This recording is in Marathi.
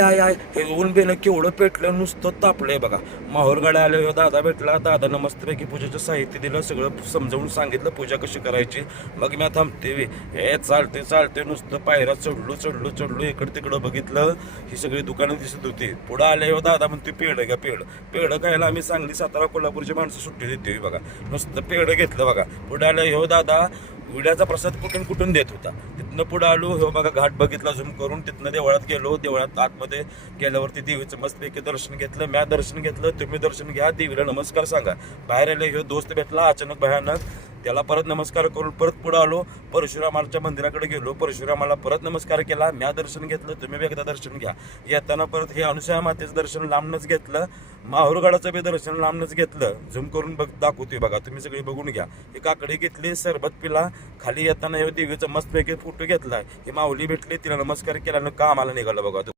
आय आय हे ऊन बेनं केवढं पेटलं, नुसतं तापलंय बघा. माहूरगड आले हो, दादा भेटला. दादानं मस्तपैकी पूजेचं साहित्य दिलं, सगळं समजावून सांगितलं पूजा कशी करायची. मग मी थांबते हे चालते चालते नुसतं पायऱ्या चढलो इकडं तिकडं बघितलं. ही सगळी दुकानं दिसत होती. पुढं आले हो, दादा म्हणते पेढं घ्या. पेढं खायला आम्ही सांगली, सातारा, कोल्हापूरची माणसं सुट्टी देते बघा. नुसतं पेढं घेतलं बघा. पुढे आलं हो, दादा विड्याचा प्रसाद कुठून देत होता. तिथनं पुढे आलो हो बघा, घाट बघितला झूम करून. तिथनं देवळात गेलो. देवळात आतमध्ये गेल्यावरती देवीचं मस्तपैकी दर्शन घेतलं. म्या दर्शन घेतलं, तुम्ही दर्शन घ्या, देवीला नमस्कार सांगा. बाहेर आले हो, दोस्त भेटला अचानक भयानक. त्याला परत नमस्कार करून परत पुढे आलो. परशुरामाच्या मंदिराकडे गेलो. परशुरामाला परत नमस्कार केला. म्या दर्शन घेतलं, तुम्ही एकदा दर्शन घ्या. येताना परत हे अनुसूया मातेचं दर्शन लांबनच घेतलं. माहूरगडाचं बी दर्शन लांबनच घेतलं. झूम करून दाखवतोय बघा, तुम्ही सगळी बघून घ्या. हे काकडी घेतली, सरबत पिला. खाली येताना देवीचा मस्तपैकी फोटो घेतलाय. ही माऊली भेटली, तिला नमस्कार केला, का आम्हाला निघालं बघा.